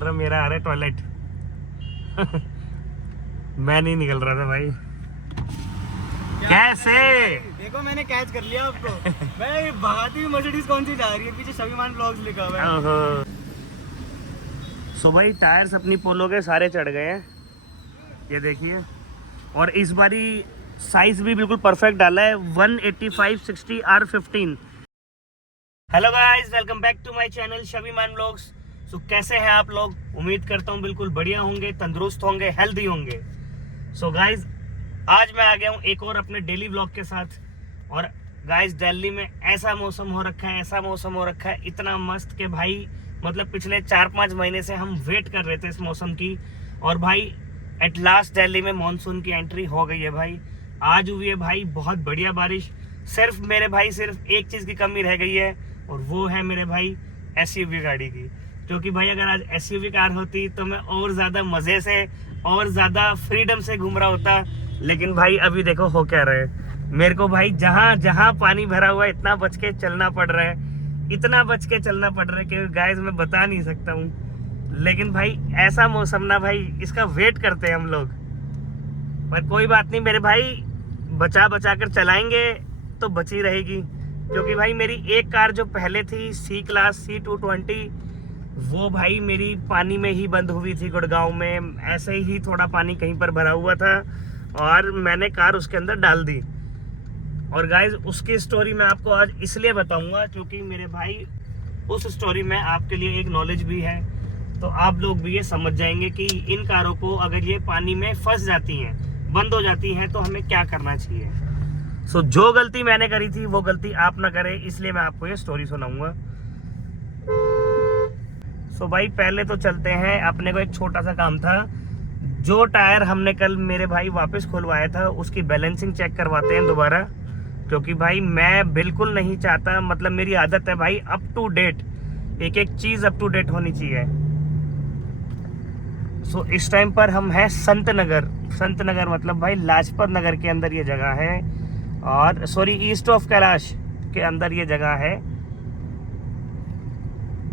रहा, मेरा आ रहा है टॉयलेट। मैं नहीं निकल रहा था भाई। कैसे देखो मैंने कैच कर लिया आपको। मैं भागती हुई मर्सिडीज कौन सी जा रही है, पीछे शबीमान ब्लॉग्स लिखा हुआ है। सो भाई टायर्स अपनी पोलो के सारे चढ़ गए हैं, ये देखिए। और इस बारी साइज भी बिल्कुल परफेक्ट डाला है, 185/60 R15। Hello guys, welcome back to my channel शबीमान ब्लॉग्स। सो कैसे हैं आप लोग? उम्मीद करता हूँ बिल्कुल बढ़िया होंगे, तंदुरुस्त होंगे, हेल्दी होंगे। सो गाइस, आज मैं आ गया हूँ एक और अपने डेली ब्लॉग के साथ। और गाइस, दिल्ली में ऐसा मौसम हो रखा है, ऐसा मौसम हो रखा है इतना मस्त कि भाई मतलब पिछले 4-5 महीने से हम वेट कर रहे थे इस मौसम की। और भाई एट लास्ट दिल्ली में मानसून की एंट्री हो गई है भाई। आज हुई है भाई बहुत बढ़िया बारिश। सिर्फ मेरे भाई सिर्फ एक चीज़ की कमी रह गई है, और वो है मेरे भाई SUV गाड़ी की। क्योंकि भाई अगर आज SUV कार होती तो मैं और ज़्यादा मज़े से और ज़्यादा फ्रीडम से घूम रहा होता। लेकिन भाई अभी देखो हो क्या रहा है, मेरे को भाई जहाँ जहाँ पानी भरा हुआ है इतना बच के चलना पड़ रहा है, इतना बच के चलना पड़ रहा है कि गाइस मैं बता नहीं सकता हूँ। लेकिन भाई ऐसा मौसम ना भाई, इसका वेट करते हैं हम लोग। पर कोई बात नहीं मेरे भाई, बचा बचा कर चलाएंगे तो बची रहेगी। क्योंकि भाई मेरी एक कार जो पहले थी C क्लास C220, वो भाई मेरी पानी में ही बंद हुई थी गुड़गांव में। ऐसे ही थोड़ा पानी कहीं पर भरा हुआ था और मैंने कार उसके अंदर डाल दी। और गाइज उसकी स्टोरी मैं आपको आज इसलिए बताऊंगा क्योंकि मेरे भाई उस स्टोरी में आपके लिए एक नॉलेज भी है। तो आप लोग भी ये समझ जाएंगे कि इन कारों को अगर ये पानी में फंस जाती हैं, बंद हो जाती हैं, तो हमें क्या करना चाहिए। सो जो गलती मैंने करी थी वो गलती आप ना करें, इसलिए मैं आपको ये स्टोरी सुनाऊंगा। सो भाई पहले तो चलते हैं, अपने को एक छोटा सा काम था। जो टायर हमने कल मेरे भाई वापस खुलवाया था उसकी बैलेंसिंग चेक करवाते हैं दोबारा। क्योंकि भाई मैं बिल्कुल नहीं चाहता, मतलब मेरी आदत है भाई अप टू डेट, एक एक चीज़ अप टू डेट होनी चाहिए। सो इस टाइम पर हम हैं संत नगर मतलब भाई लाजपत नगर के अंदर ये जगह है। और सॉरी, ईस्ट ऑफ कैलाश के अंदर ये जगह है।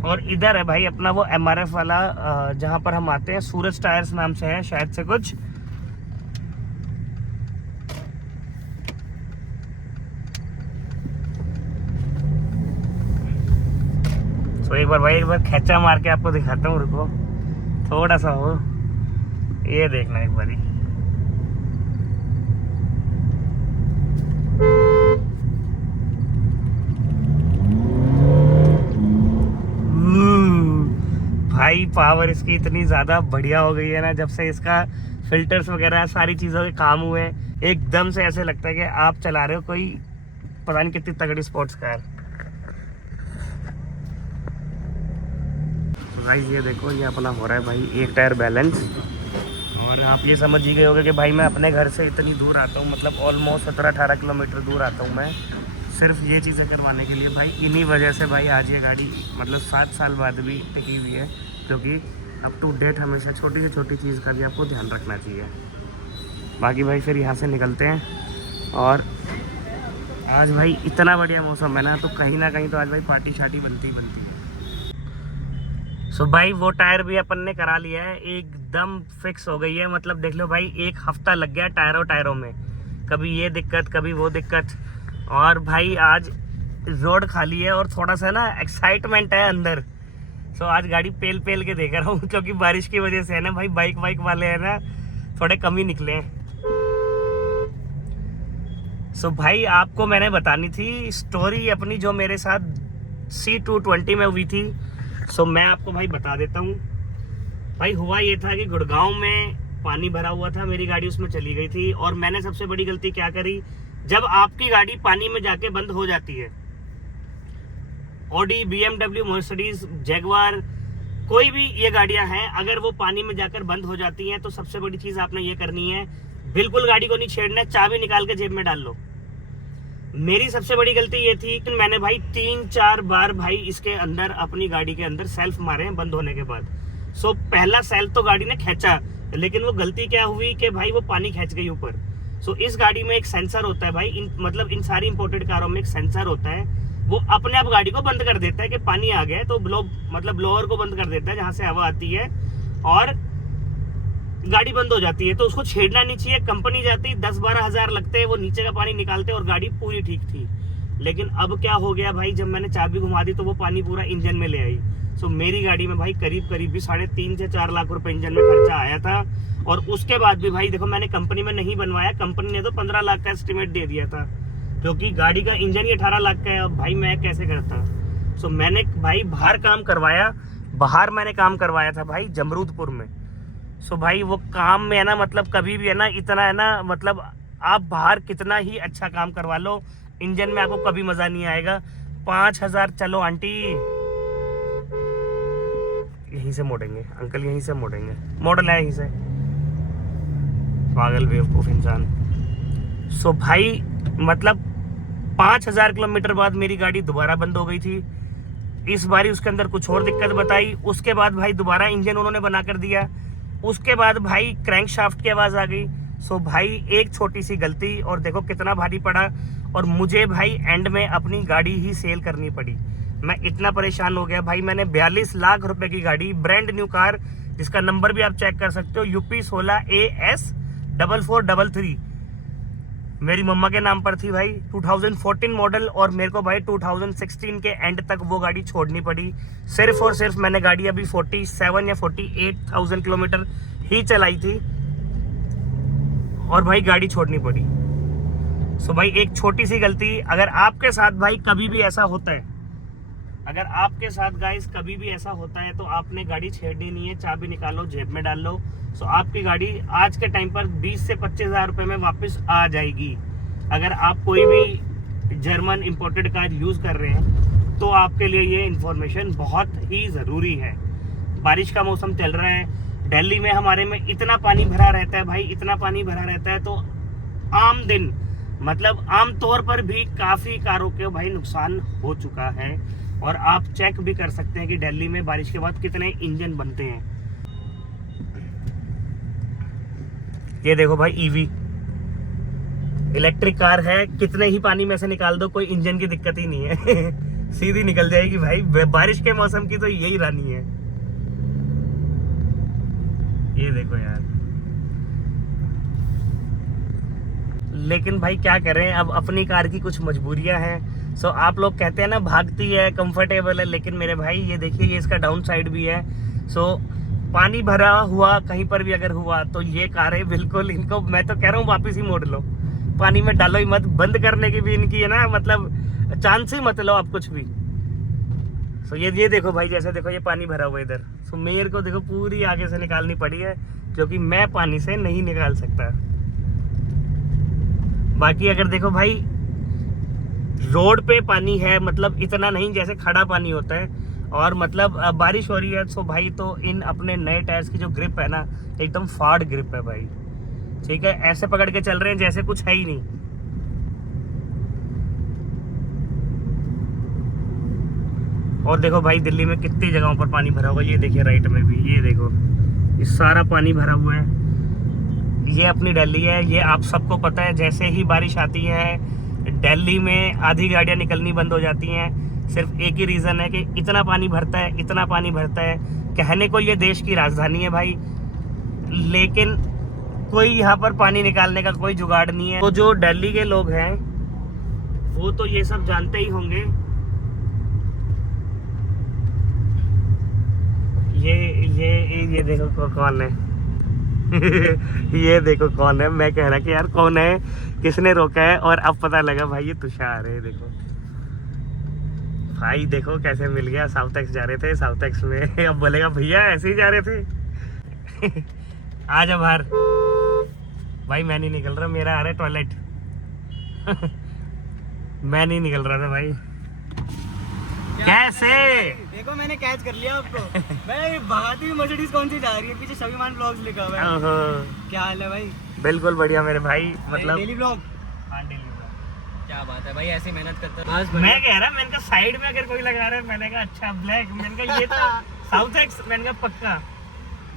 और इधर है भाई अपना वो MRF वाला, जहाँ पर हम आते हैं, सूरज टायर्स नाम से है शायद से कुछ। तो एक बार खेचा मार के आपको दिखाता हूँ, रुको थोड़ा सा हो, ये देखना एक बारी। भाई पावर इसकी इतनी ज़्यादा बढ़िया हो गई है ना, जब से इसका फिल्टर्स वगैरह सारी चीज़ों के काम हुए हैं, एकदम से ऐसे लगता है कि आप चला रहे हो कोई पता नहीं कितनी तगड़ी स्पोर्ट्स कार। तो भाई ये देखो, ये अपना हो रहा है भाई एक टायर बैलेंस। और आप ये समझ ही गए होंगे कि भाई मैं अपने घर से इतनी दूर आता हूँ, मतलब ऑलमोस्ट 17-18 किलोमीटर दूर आता हूँ मैं, सिर्फ ये चीज़ें करवाने के लिए। भाई इन्हीं वजह से भाई आज ये गाड़ी मतलब 7 साल बाद भी टिकी हुई है। क्योंकि अप टू डेट हमेशा छोटी से छोटी चीज़ का भी आपको ध्यान रखना चाहिए। बाकी भाई फिर यहाँ से निकलते हैं। और आज भाई इतना बढ़िया मौसम है ना, तो कहीं ना कहीं तो आज भाई पार्टी शार्टी बनती है। सो भाई वो टायर भी अपन ने करा लिया है, एकदम फिक्स हो गई है। मतलब देख लो भाई, एक हफ्ता लग गया टायरों में, कभी ये दिक्कत कभी वो दिक्कत। और भाई आज रोड खाली है और थोड़ा सा ना एक्साइटमेंट है अंदर। सो आज गाड़ी पेल के देख रहा हूँ, क्योंकि बारिश की वजह से है ना भाई, बाइक वाले है ना थोड़े कम ही निकले हैं। सो भाई आपको मैंने बतानी थी स्टोरी अपनी जो मेरे साथ C220 में हुई थी। सो मैं आपको भाई बता देता हूँ। भाई हुआ ये था कि गुड़गांव में पानी भरा हुआ था, मेरी गाड़ी उसमें चली गई थी। और मैंने सबसे बड़ी गलती क्या करी, जब आपकी गाड़ी पानी में जाके बंद हो जाती है, ऑडी, BMW, मर्सिडीज, जैगवार, कोई भी ये गाड़ियां हैं, अगर वो पानी में जाकर बंद हो जाती हैं तो सबसे बड़ी चीज़ आपने ये करनी है, बिल्कुल गाड़ी को नहीं छेड़ना, चाबी निकाल के जेब में डाल लो। मेरी सबसे बड़ी गलती ये थी कि मैंने भाई 3-4 बार भाई इसके अंदर अपनी गाड़ी के अंदर सेल्फ मारे हैं बंद होने के बाद। सो पहला सेल्फ तो गाड़ी ने खींचा, लेकिन वो गलती क्या हुई कि भाई वो पानी खींच गई ऊपर। सो इस गाड़ी में एक सेंसर होता है भाई, मतलब इन सारी इंपोर्टेड कारों में एक सेंसर होता है वो अपने आप गाड़ी को बंद कर देता है कि पानी आ गया है, तो ब्लोअर को बंद कर देता है जहां से हवा आती है और गाड़ी बंद हो जाती है। तो उसको छेड़ना नहीं चाहिए। कंपनी जाती 10-12 हज़ार लगते हैं, वो नीचे का पानी निकालते और गाड़ी पूरी ठीक थी। लेकिन अब क्या हो गया भाई, जब मैंने चाबी घुमा दी तो वो पानी पूरा इंजन में ले आई। सो मेरी गाड़ी में भाई करीब भी 3.5 से 4 लाख रुपए इंजन में खर्चा आया था। और उसके बाद भी भाई देखो, मैंने कंपनी में नहीं बनवाया, कंपनी ने तो 15 लाख का एस्टिमेट दे दिया था, क्योंकि गाड़ी का इंजन ही 18 लाख का है। अब भाई मैं कैसे करता। सो मैंने भाई बाहर काम करवाया था भाई जमरूदपुर में। सो भाई वो काम में है ना, मतलब कभी भी है ना, इतना है ना, मतलब आप बाहर कितना ही अच्छा काम करवा लो, इंजन में आपको कभी मजा नहीं आएगा। 5,000 चलो आंटी, यहीं से मोड़ेंगे अंकल, यहीं से मोड़ेंगे, मॉडल है यहीं से, पागल बेवकूफ इंसान। सो भाई मतलब 5,000 किलोमीटर बाद मेरी गाड़ी दोबारा बंद हो गई थी। इस बारी उसके अंदर कुछ और दिक्कत बताई। उसके बाद भाई दोबारा इंजन उन्होंने बना कर दिया। उसके बाद भाई क्रैंक शाफ्ट की आवाज आ गई। सो भाई एक छोटी सी गलती और देखो कितना भारी पड़ा। और मुझे भाई एंड में अपनी गाड़ी ही सेल करनी पड़ी। मैं इतना परेशान हो गया भाई। मैंने 42 लाख रुपए की गाड़ी, ब्रांड न्यू कार, जिसका नंबर भी आप चेक कर सकते हो, UP 16 AS 4433 मेरी मम्मा के नाम पर थी भाई, 2014 मॉडल। और मेरे को भाई 2016 के एंड तक वो गाड़ी छोड़नी पड़ी। सिर्फ और सिर्फ मैंने गाड़ी अभी 47 या 48,000 किलोमीटर ही चलाई थी और भाई गाड़ी छोड़नी पड़ी। सो भाई एक छोटी सी गलती, अगर आपके साथ भाई कभी भी ऐसा होता है, अगर आपके साथ गाइस कभी भी ऐसा होता है, तो आपने गाड़ी छेड़नी नहीं है, चाबी निकालो, जेब में डाल लो। सो आपकी गाड़ी आज के टाइम पर 20 से 25 हज़ार रुपये में वापस आ जाएगी। अगर आप कोई भी जर्मन इंपोर्टेड कार यूज़ कर रहे हैं तो आपके लिए ये इन्फॉर्मेशन बहुत ही ज़रूरी है। बारिश का मौसम चल रहा है, दिल्ली में हमारे में इतना पानी भरा रहता है भाई, इतना पानी भरा रहता है, तो आम दिन मतलब आम तौर पर भी काफ़ी कारों के भाई नुकसान हो चुका है। और आप चेक भी कर सकते हैं कि दिल्ली में बारिश के बाद कितने इंजन बनते हैं। ये देखो भाई ईवी इलेक्ट्रिक कार है, कितने ही पानी में से निकाल दो, कोई इंजन की दिक्कत ही नहीं है सीधी निकल जाएगी भाई। बारिश के मौसम की तो यही रानी है। ये देखो यार, लेकिन भाई क्या करें, अब अपनी कार की कुछ मजबूरियां हैं। सो आप लोग कहते हैं ना भागती है, कंफर्टेबल है, लेकिन मेरे भाई ये देखिए, ये इसका डाउन साइड भी है। सो पानी भरा हुआ कहीं पर भी अगर हुआ तो ये कारें बिल्कुल, इनको मैं तो कह रहा हूँ वापस ही मोड़ लो, पानी में डालो ही मत। बंद करने की भी इनकी है ना, मतलब चांस ही मत लो आप कुछ भी। सो ये देखो भाई, जैसे देखो ये पानी भरा हुआ इधर। सो मेरे को देखो पूरी आगे से निकालनी पड़ी है, क्योंकि मैं पानी से नहीं निकाल सकता। बाकी अगर देखो भाई रोड पे पानी है, मतलब इतना नहीं जैसे खड़ा पानी होता है, और मतलब बारिश हो रही है, सो भाई तो इन अपने नए टायर्स की जो ग्रिप है ना, एकदम फाड़ ग्रिप है भाई। ठीक है, ऐसे पकड़ के चल रहे हैं जैसे कुछ है ही नहीं। और देखो भाई दिल्ली में कितनी जगहों पर पानी भरा हुआ है। ये देखिए राइट में भी, ये देखो ये सारा पानी भरा हुआ है। ये अपनी दिल्ली है, ये आप सबको पता है। जैसे ही बारिश आती है दिल्ली में आधी गाड़ियां निकलनी बंद हो जाती हैं। सिर्फ एक ही रीज़न है कि इतना पानी भरता है, इतना पानी भरता है। कहने को ये देश की राजधानी है भाई, लेकिन कोई यहाँ पर पानी निकालने का कोई जुगाड़ नहीं है। तो जो दिल्ली के लोग हैं वो तो ये सब जानते ही होंगे। ये देखो कौन है ये देखो कौन है। मैं कह रहा कि यार कौन है, किसने रोका है, और अब पता लगा भाई ये तुषार है। देखो भाई, देखो कैसे मिल गया। साउथ एक्स जा रहे थे, साउथ एक्स में अब बोलेगा भैया ऐसे ही जा रहे थे आ जा बाहर। भाई मैं नहीं निकल रहा, मेरा आ रहा है टॉयलेट मैं नहीं निकल रहा था भाई। कैसे देखो मैंने कैच कर लिया आपको भाई, भगाती हुई मर्सिडीज कौन सी जा रही है, पीछे शबीमान ब्लॉग्स लिखा हुआ है। क्या हाल है भाई? बिल्कुल बढ़िया मेरे भाई, मतलब डेली ब्लॉग। हाँ डेली ब्लॉग। क्या बात है भाई, ऐसी मेहनत करते हैं। आज मैं कह रहा, मैंने कहा साइड में अगर कोई लगा रहा है, मैंने कहा अच्छा ब्लैक, मैंने कहा ये तो साउथ एक्स, मैंने कहा पक्का।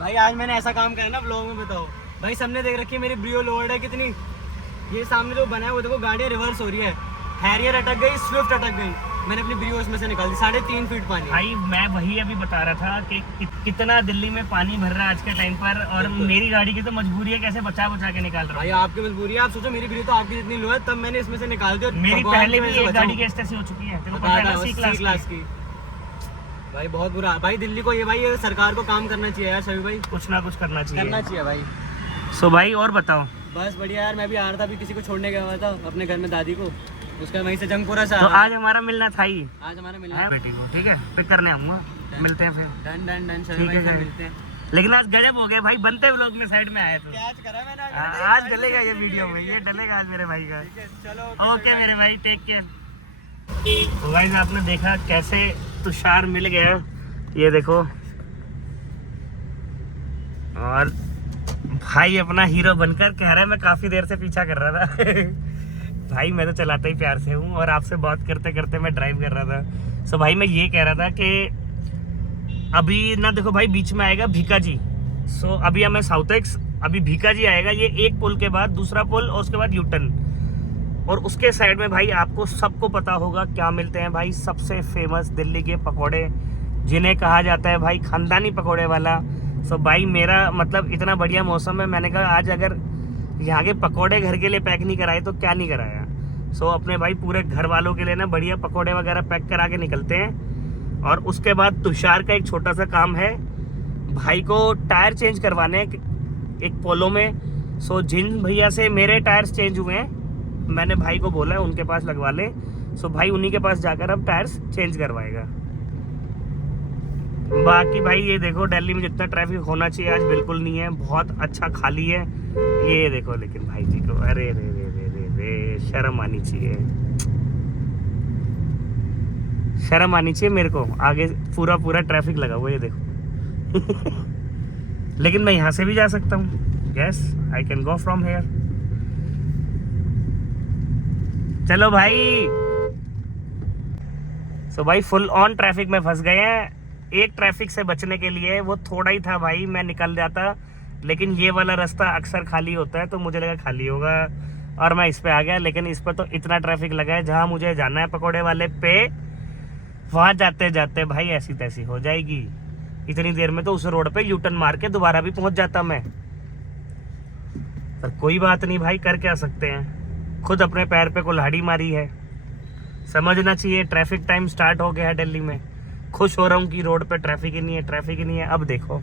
भाई आज मैंने ऐसा काम करा ना ब्लॉग में, बताओ भाई। सबने देख रखी है मेरी ब्रियो लोड है कितनी, ये सामने जो बना है वो देखो, गाड़ियाँ रिवर्स हो रही है, हैरियर अटक गई, स्विफ्ट अटक गई। मैंने अपनी ब्रियोस में से निकाल दी, 3.5 फीट पानी। भाई मैं वही अभी बता रहा था कि कितना दिल्ली में पानी भर रहा है आज के टाइम पर, और मेरी गाड़ी की तो मजबूरी है कैसे बचा बचा के निकाल रहा भाई आपकी मजबूरी है, आप सोचो मेरी ब्रियो तो आपकी जितनी लो है, तब मैंने इसमें से निकाल दी। मेरी पहले भी एक गाड़ी की ऐसी हो चुकी है, तेरे को पता है ना, C क्लास की। भाई बहुत बुरा भाई दिल्ली को, ये भाई ये सरकार को काम करना चाहिए यार सभी भाई, कुछ ना कुछ करना चाहिए भाई। सो भाई और बताओ। बस बढ़िया यार, मैं भी आ रहा था अभी, किसी को छोड़ने गया हुआ था अपने घर में दादी को, उसका वहीं से जंगपुरा से तो आज हमारा मिलना था ही, आज हमारा मिलना है बेटी को, ठीक है पिक करने आऊंगा, मिलते हैं फिर। डन ठीक है, भाई मिलते हैं। लेकिन आज गजब हो गए भाई, बनते व्लॉग में साइड में आए तो क्या करा मैंने आज डलेगा ये वीडियो में, ये डलेगा आज मेरे भाई का। चलो ओके मेरे भाई, टेक केयर। तो गाइस आपने देखा कैसे तुषार मिल गया, ये देखो, और भाई अपना हीरो बनकर कह रहा है मैं काफी देर से पीछा कर रहा था भाई मैं तो चलाता ही प्यार से हूँ, और आपसे बात करते करते मैं ड्राइव कर रहा था। सो भाई मैं ये कह रहा था कि अभी ना देखो भाई बीच में आएगा भीकाजी। सो अभी हमें साउथ एक्स, अभी भीकाजी आएगा, ये एक पुल के बाद दूसरा पुल और उसके बाद यूटर्न, और उसके साइड में भाई आपको सबको पता होगा क्या मिलते हैं भाई, सबसे फेमस दिल्ली के पकोड़े, जिन्हें कहा जाता है भाई खानदानी पकोड़े वाला। सो भाई मेरा मतलब इतना बढ़िया मौसम है, मैंने कहा आज अगर यहाँ के पकोड़े घर के लिए पैक नहीं कराए तो क्या नहीं कराया। सो अपने भाई पूरे घर वालों के लिए ना बढ़िया पकोड़े वगैरह पैक करा के निकलते हैं। और उसके बाद तुषार का एक छोटा सा काम है, भाई को टायर चेंज करवाने एक पोलो में। सो जिन भैया से मेरे टायर्स चेंज हुए हैं, मैंने भाई को बोला है उनके पास लगवा ले। सो भाई उन्हीं के पास जाकर अब टायर्स चेंज करवाएगा। बाकी भाई ये देखो दिल्ली में जितना ट्रैफिक होना चाहिए आज बिल्कुल नहीं है, बहुत अच्छा खाली है ये देखो। लेकिन भाई जी को अरे रे रे रे रे रे शर्म आनी चाहिए, शर्म आनी चाहिए मेरे को, आगे पूरा पूरा ट्रैफिक लगा हुआ है ये देखो लेकिन मैं यहाँ से भी जा सकता हूँ, yes I can go from here. चलो भाई। सो भाई फुल ऑन ट्रैफिक में फंस गए हैं। एक ट्रैफिक से बचने के लिए वो थोड़ा ही था भाई, मैं निकल जाता, लेकिन ये वाला रास्ता अक्सर खाली होता है तो मुझे लगा खाली होगा और मैं इस पे आ गया। लेकिन इस पर तो इतना ट्रैफिक लगा है, जहाँ मुझे जाना है पकोड़े वाले पे, वहाँ जाते जाते भाई ऐसी तैसी हो जाएगी। इतनी देर में तो उस रोड पे यूटर्न मार के दोबारा भी पहुंच जाता मैं, पर कोई बात नहीं भाई, कर क्या सकते हैं, खुद अपने पैर पे कुल्हाड़ी मारी है। समझना चाहिए ट्रैफिक टाइम स्टार्ट हो गया है दिल्ली में। खुश हो रहा हूँ कि रोड पे ट्रैफिक ही नहीं है, ट्रैफिक ही नहीं है। अब देखो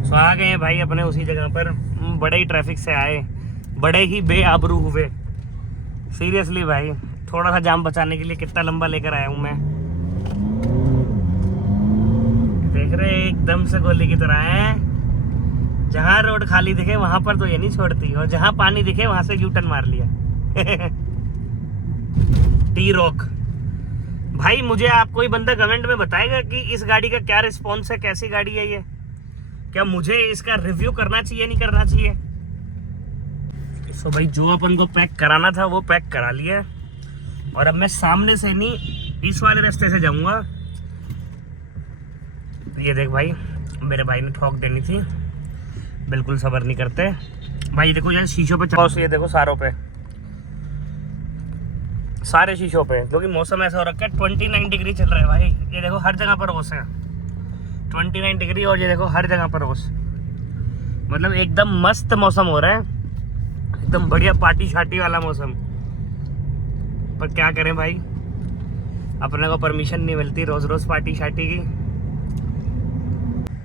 सो आ गए हैं भाई अपने उसी जगह पर, बड़े ही ट्रैफिक से आए, बड़े ही बेआबरू हुए सीरियसली भाई। थोड़ा सा जाम बचाने के लिए कितना लंबा लेकर आया हूँ मैं, देख रहे एकदम से गोली की तरह है। जहाँ रोड खाली दिखे वहां पर तो ये नहीं छोड़ती, और जहाँ पानी दिखे वहां से यूटर्न मार लिया टी रॉक। भाई मुझे आप कोई बंदा कमेंट में बताएगा कि इस गाड़ी का क्या रिस्पॉन्स है, कैसी गाड़ी है ये, क्या मुझे इसका रिव्यू करना चाहिए नहीं करना चाहिए। सो भाई जो अपन को पैक कराना था वो पैक करा लिया, और अब मैं सामने से नहीं इस वाले रास्ते से जाऊंगा। ये देख भाई मेरे भाई ने ठोक देनी थी, बिल्कुल सब्र नहीं करते भाई। देखो यार शीशों पे चलाओ, ये देखो सारों पे, सारे शीशों पे, क्योंकि मौसम ऐसा हो रखा है 29 डिग्री चल रहा है भाई। ये देखो हर जगह पर ओस है 29 डिग्री, और ये देखो हर जगह पर ओस, मतलब एकदम मस्त मौसम हो रहा है, एकदम बढ़िया पार्टी शार्टी वाला मौसम। पर क्या करें भाई, अपने को परमिशन नहीं मिलती रोज रोज पार्टी शार्टी की।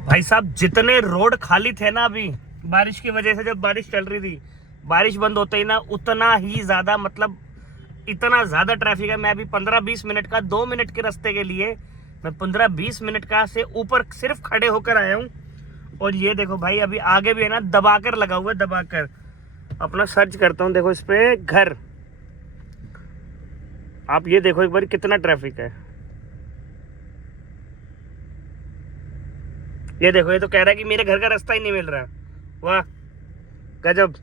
भाई साहब जितने रोड खाली थे ना अभी बारिश की वजह से, जब बारिश चल रही थी, बारिश बंद होते ही ना उतना ही ज्यादा, मतलब इतना ज्यादा ट्रैफिक है। मैं अभी 15-20 मिनट का, 2 मिनट के रास्ते के लिए मैं 15-20 मिनट का से ऊपर सिर्फ खड़े होकर आया हूँ। और ये देखो भाई अभी आगे भी है ना दबाकर लगा हुआ है, दबाकर। अपना सर्च करता हूँ, देखो इस पे घर, आप ये देखो एक बार कितना ट्रैफिक है। ये देखो, ये तो कह रहा है कि मेरे घर का रास्ता ही नहीं मिल रहा। वाह गजब,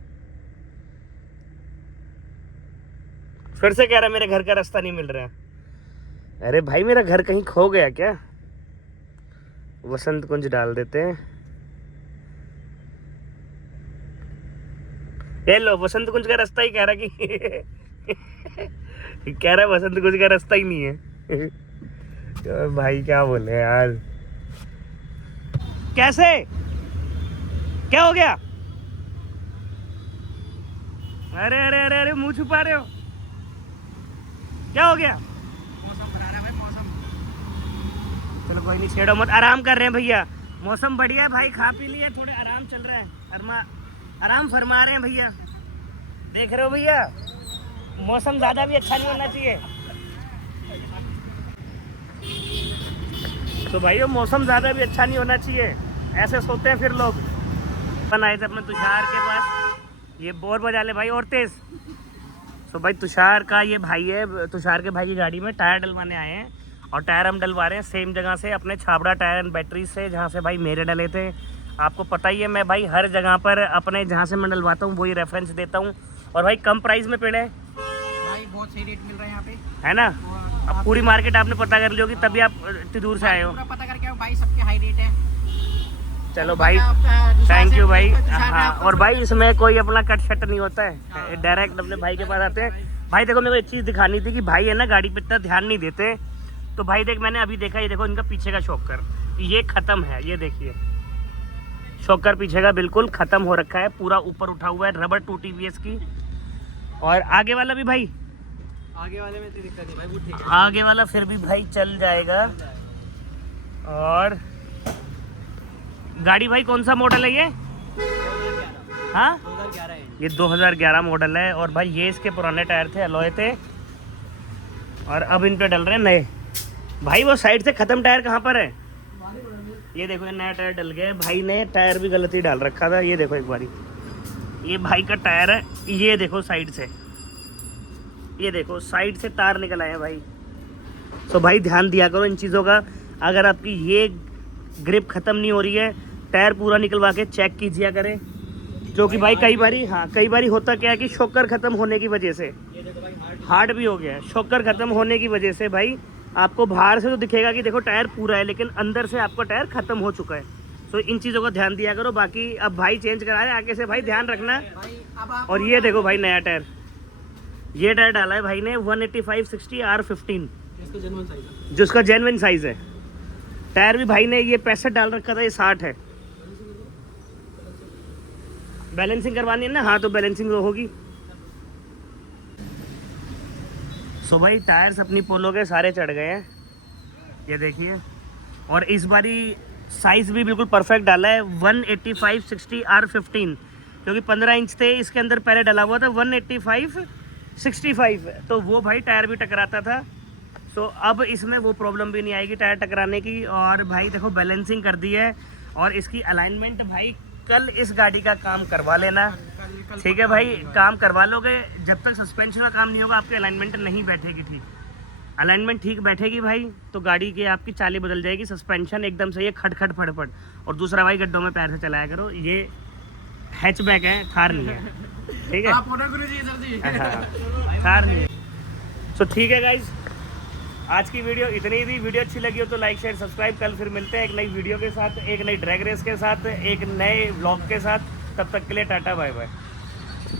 फिर से कह रहा है मेरे घर का रास्ता नहीं मिल रहा है। अरे भाई मेरा घर कहीं खो गया क्या? वसंत कुंज डाल देते हैं। ये लो वसंत कुंज का रास्ता ही कह रहा कि कह रहा है बसंत कुछ का रास्ता ही नहीं है। तो भाई क्या बोले यार, कैसे क्या हो गया? अरे अरे अरे अरे मुंह छुपा रहे हो, क्या हो गया? मौसम बना रहा है भाई, मौसम। चलो कोई नहीं, छेड़ो मत, आराम कर रहे हैं भैया, मौसम बढ़िया है भाई, खा पी लिया, थोड़े आराम चल रहा है, आराम फरमा रहे हैं भैया, देख रहे हो भैया, मौसम ज़्यादा भी अच्छा नहीं होना चाहिए। तो भाइयों मौसम ज़्यादा भी अच्छा नहीं होना चाहिए, ऐसे सोते हैं फिर लोग। अपन आए थे अपने तुषार के पास, ये बोर बजा ले भाई और तेज़। तो भाई तुषार का ये भाई है, तुषार के भाई की गाड़ी में टायर डलवाने आए हैं, और टायर हम डलवा रहे हैं सेम जगह से, अपने छाबड़ा टायर एंड बैटरी से, जहाँ से भाई मेरे डले थे। आपको पता ही है मैं भाई हर जगह पर अपने जहाँ से मैं डलवाता हूँ वही रेफरेंस देता हूँ, और भाई कम प्राइस में पेड़ है भाई, बहुत सही रेट मिल रहा है यहाँ पे, है ना। अब पूरी मार्केट आपने पता कर ली होगी, तभी आप इतनी दूर से आए हो। पूरा पता करके आओ भाई, सबके हाई रेट है। चलो भाई, थैंक यू भाई। हाँ, और भाई इसमें कोई अपना कट शट नहीं होता है, डायरेक्ट अपने भाई के पास आते हैं। भाई देखो मेरे को एक चीज़ दिखानी थी कि भाई है ना गाड़ी पे इतना ध्यान नहीं देते, तो भाई देख मैंने अभी देखा, ये देखो इनका पीछे का शॉकर ये ख़त्म है, ये देखिए शॉकर पीछे का बिल्कुल ख़त्म हो रखा है, पूरा ऊपर उठा हुआ है, रबड़ टूटी हुई है इसकी। और आगे वाला भी भाई, आगे वाले में इतनी दिक्कत नहीं भाई, वो ठीक है। आगे वाला फिर भी भाई चल जाएगा। और गाड़ी भाई कौन सा मॉडल है ये? हाँ 2011 है ये 2011 मॉडल है, और भाई ये इसके पुराने टायर थे, अलॉय थे, और अब इन पे डल रहे हैं नए। भाई वो साइड से ख़त्म टायर कहाँ पर है? ये देखो ये नया टायर डल गया है, भाई ने टायर भी गलत ही डाल रखा था। ये देखो एक बारी, ये भाई का टायर है, ये देखो साइड से, ये देखो साइड से तार निकल आए हैं भाई। तो भाई ध्यान दिया करो इन चीज़ों का, अगर आपकी ये ग्रिप ख़त्म नहीं हो रही है, टायर पूरा निकलवा के चेक कीजिए करें, जो कि भाई कई बारी, हाँ कई बारी होता क्या है कि शॉकर ख़त्म होने की वजह से, ये देखो भाई, हार्ड भी हो गया है, शॉकर ख़त्म होने की वजह से भाई आपको बाहर से तो दिखेगा कि देखो टायर पूरा है, लेकिन अंदर से आपका टायर ख़त्म हो चुका है। तो इन चीज़ों का ध्यान दिया करो। बाकी अब भाई चेंज करा रहे हैं, आगे से भाई ध्यान रखना। भाई अब आप, और ये देखो भाई नया टायर, ये टायर डाला है भाई ने 185/60 R15, इसका जेन्युइन साइज है। जो उसका जेन्युइन साइज़ है। टायर भी भाई ने ये 65 डाल रखा था, ये 60 है। बैलेंसिंग करवानी है ना, हाँ तो बैलेंसिंग तो होगी। सो भाई टायर्स अपनी पोलो के सारे चढ़ गए हैं, ये देखिए, और इस बारी साइज़ भी बिल्कुल परफेक्ट डाला है 185/60 R15, क्योंकि 15 इंच थे इसके अंदर, पहले डला हुआ था 185/65, तो वो भाई टायर भी टकराता था। सो अब इसमें वो प्रॉब्लम भी नहीं आएगी टायर टकराने की। और भाई देखो बैलेंसिंग कर दी है, और इसकी अलाइनमेंट भाई कल इस गाड़ी का काम करवा लेना, ठीक है भाई, काम करवा लोगे। जब तक सस्पेंशन का काम नहीं होगा आपकी अलाइनमेंट नहीं बैठेगी ठीक। अलाइनमेंट ठीक बैठेगी भाई तो गाड़ी की आपकी चालें बदल जाएगी, सस्पेंशन एकदम से ये खटखट फटफट। और दूसरा भाई गड्ढों में पैर से चलाया करो, ये हैचबैक है, थार नहीं है, ठीक है। आप ऑर्डर करो जी सर जी। हाँ, थार नहीं है। सो ठीक है गाइज, आज की वीडियो इतनी ही थी। वीडियो अच्छी लगी हो तो लाइक शेयर सब्सक्राइब। कल फिर मिलते हैं एक नई वीडियो के साथ, एक नई ड्रैग रेस के साथ, एक नए व्लॉग के साथ। तब तक के लिए टाटा बाय बाय।